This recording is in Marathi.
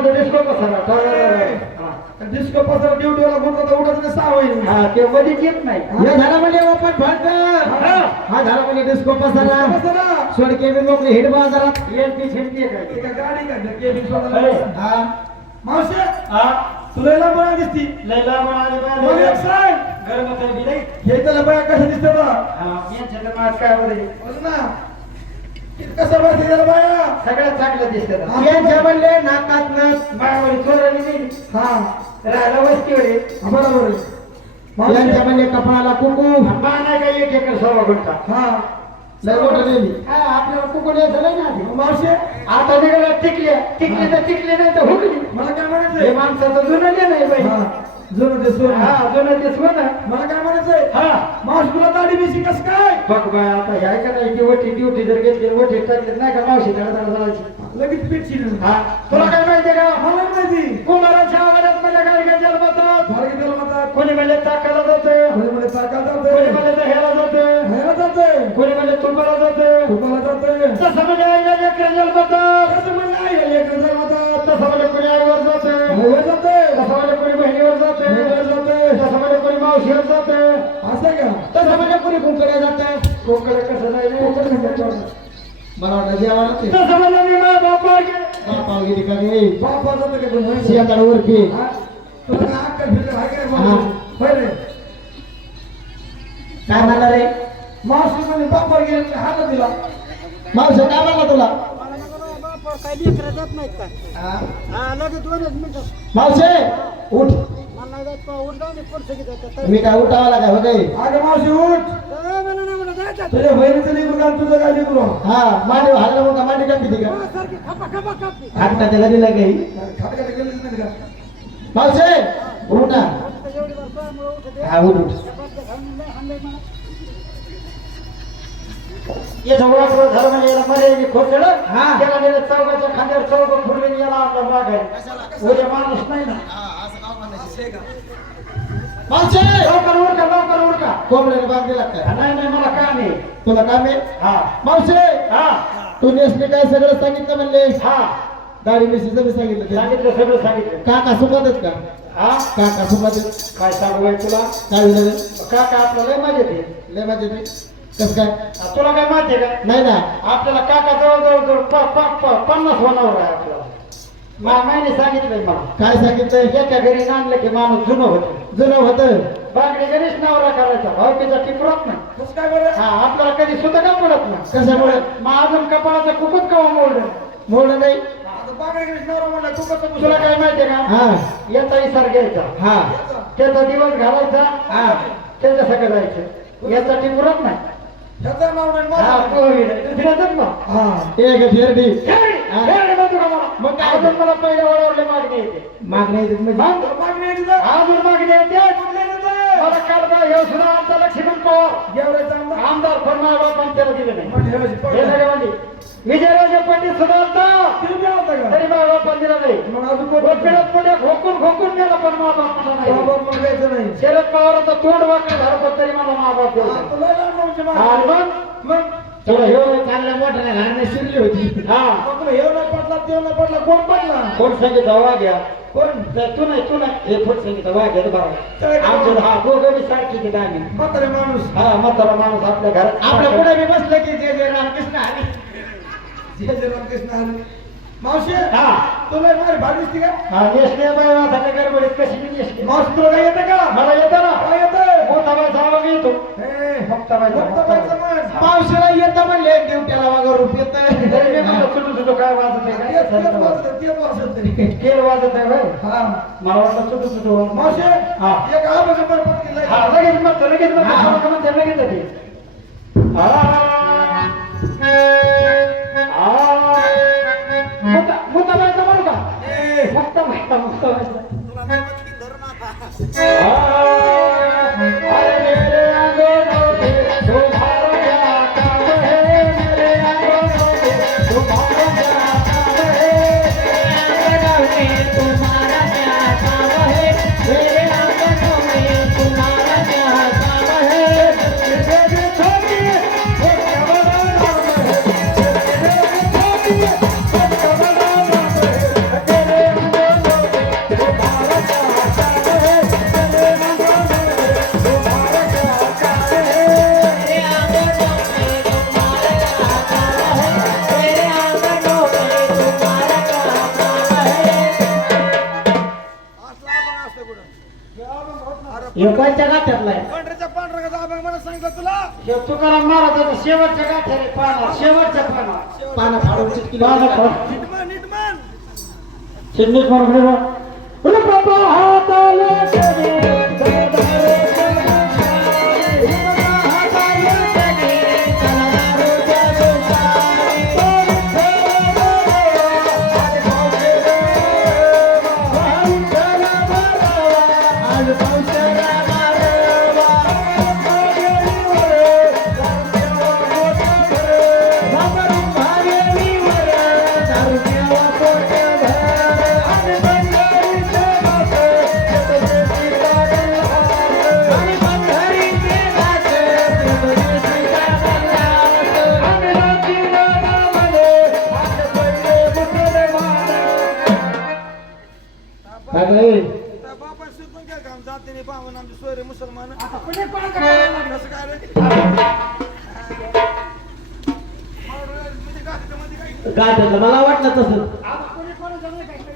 म्हणायचं डिस्को पसारा डिस्को पसर ड्युटीला तर उठत सहा होईल हा ते मध्येच येत नाही. हे. झाला म्हणजे ओपन फंड हा. झाला म्हणजे डिस्को पसारा. पसारा. सोड केबिन मोकळी हिट बाजारात. येते काय एका गाडी का केबिन हा. मावशी. हा. तुला बरं दिसती. लैला म्हणाले मला एक सांग. गरम तर हे त्याला बाया कसं दिसतं बा? हा यांच्या काय बोल? ना. कसं बसते त्याला बाया? सगळ्यात चांगलं दिसतं. यांच्या म्हणले नस मायावर चोराली नाही. हा राहिला वस्तीवर. हा, बरोबर. आहे. मावशी, यांच्या म्हणले कपाळाला कुकू. एक एकर हा लय मोठं नेली हा आपल्याला कुकून यायचं नाही ना आधी. मावशी आता निघाला टिकल्या. टिकली तर टिकली नाही तर हुकली. मला काय हे म्हणायचंय माणसाचं जुनं नाही नाही बाई. हा. जुनं ते सोनं. हा जुनं ते सोनं. मला काय म्हणायचंय? हा. मावशी तुला दाढी बिशी कस काय? बघ बाय आता का नाही ती वटी ड्युटी जर घेतली वटी टाकली नाही का मावशी लगेच हा. तुला काय माहितीये का? मला माहिती. कुमाराच्या आवाजात मला काय काय जन्मतात झालं की त्याला म्हणतात कोणी म्हणजे टाकायला जातं? कोणी कोणी जाते? म्हणजे ह्याला जातं? ह्याला जाते? कोणी म्हणजे तुपाला जातं? खूपाला जाते? तसं म्हणजे आईला लेकरं म्हणजे तसं म्हणजे कोणी आईवर जातं? भाऊवर जाते तसं म्हणजे कोणी बहिणीवर जातं जाते. तसं म्हणजे कोणी मावशीवर जातं. असं का? तसं म्हणजे कोणी कुंकडे जातं. कोकडे कसं नाही रे? कोकण म्हणतात. मला वाटलं जेवायला ते. तसं म्हणजे मी माझ्या बापावर गेले. बापाव गेली का गे बापा जातं का कोण? शेताला? तुला काय अक्कल का? होय रे. काय म्हणला रे? मावशी म्हणे बापा गेले म्हणजे हात दिला. मावशी काय म्हणला तुला? काय लेकरं जात नाहीत का? हा? हा लगेच दोनच मिनिटं. मावशी! उठ! मला नाही जात पा उठ जाऊन पुढचं की जातात. मी काय उठावाला काय हो अगं मावशी उठ! मला नाही मला जायचं तुझ्या बहिणीचं लेकरू का तुझं काय लेकरू? हा मांडी हल्ला मग मांडी का किती का? हो, सारखी खपा खपा खापी. हात त्याला दिला काही? खाटकाला गेलीच नाही का मावशी! उठ एवढी उठते. हा उठ उठ. याचं वाटलं झालं म्हणजे याला मर्यादित खोचलं. हा. त्याला नेलं चौकाच्या खांद्यावर चौक फुलून याला आपला मागायला उद्या माणूस नाही ना. लवकर उरका लवकर उरका कोंबड्याने काय नाही नाही मला काम आहे. तुला काम आहे? हा. मावशी हा. तू नेसले काय सगळं सांगितलं म्हणले? हा. दाढी मिशीचं बी सांगितलं. सांगितलं सगळं सांगितलं. काका सुपात आहेत का? हा? काका सुपात काय सांगू तुला? काय झालं? का का आपल्याला लय मजा येते लय माझे ते कसं काय? तुला काय माहिती आहे का? नाही ना आपल्याला काका जवळ जवळ जवळ प- प- प- पन्नास होणार आहे आपल्याला. मा मायने सांगितलंय मला. काय सांगितलं एका घरी आणलं की माणूस जुनं होतं. जुनं होतं? बागडी घरीच नवरा करायचा. भावकीचा टिपरत नाही. कसं काय बरं? हा आपल्याला कधी सुद्धा का पडत नाही. कशामुळे? मग अजून कपाळाचं खूपच कवा मोडलं मोडलं नाही? आता बाबा कृष्णावर म्हणला तू कसं तुला काय माहितीये का? हा. याचा इसार घ्यायचा. हा. त्याचा दिवस घालायचा. हा. त्याच्या सगळं जायचं. याचा टिपरत नाही. ह्याचं नाव नाही हा माझं. पोही नाही. दुसऱ्याचंच नाव हा एक थेरडी खेळडी, खेळडी म्हणतो का मला? मग काय? अजून मला पहिल्या वळवले मागणी येते मागणी येते म्हणजे मग तुला मागणी आहे तिथं? अजून मागणी येते मला काढता येऊ सुद्धा आमचा लक्ष्मण पवार गेवरायचं आमदार. आमदार फडणवीस बापांनी त्याला दिलं नाही म्हणजे हे. सगळे म्हणजे विजयराजे पंडित सुद्धा तिला का? तरी बापान दिला नाही मग अजून कोण पिढत पुढे खोकून खोकून गेला पण बापाला नाही बाबा मग द्यायचं नाही. शरद पवाराचं तोंड वाकडं झालं पण तरी मला मा बाप हा, तुला मागणी. आणि मग? तुला हे चांगल्या मोठ्या घराने शिरली होती. हा. मग हेव नाही पडला तेव नाही पडला कोण पडला? कोण सांगितलं वाघ घ्या. कोण? तू नाही तू नाही. हे फोट सांगितलं वाघ घ्या बघा आमचं हा दोघं सारखी की आम्ही. म्हातारे माणूस. हा म्हातारा माणूस आपल्या घरात. आपल्या पुढे बसलं की जय जय रामकृष्ण हरी जय जय रामकृष्ण हरी. मावशी हा तुला मारी भाग दिसते का हा नेसले बाय वाटाने गडबडीत कशी मी नेसली मावशी तुला काय येतं का मला येतं ना काय येतं मोठा बाय जावा येतो हे, मुक्ताबाईचा, मुक्ताबाईचं मुक्ताबाई. मन. पावसाला येतं म्हणले ड्युट्याला वगैरे रूप येत छोटं काय वाजत तरी. केल वाजत आहे भाई हा. मला वाटलं छोटं वाजत. मावशी हा. एक आवाज. लगेच लगेच लगेच येते. हा. हे कोणत्या गाठ्यातला आहे? पांढऱ्याच्या पांढऱ्याचा अभंग मला सांगितलं तुला. हे तुकाराम महाराजाचा शेवटच्या गाठ्या रे पाना शेवटच्या पाना. पानं फाडून चिटकी पानं. फाड. नीटमान म्हणून बाबा हाताले काय काम जाते पाहून आमचे सोयरे मुसलमान आता पुणे कोणाचं करायला लागलं? कसं काय रे म्हणजे गाठीच्या मध्ये काय गाठ्यातलं मला वाटलं तसं आता पुणे कोणाचं नाही काय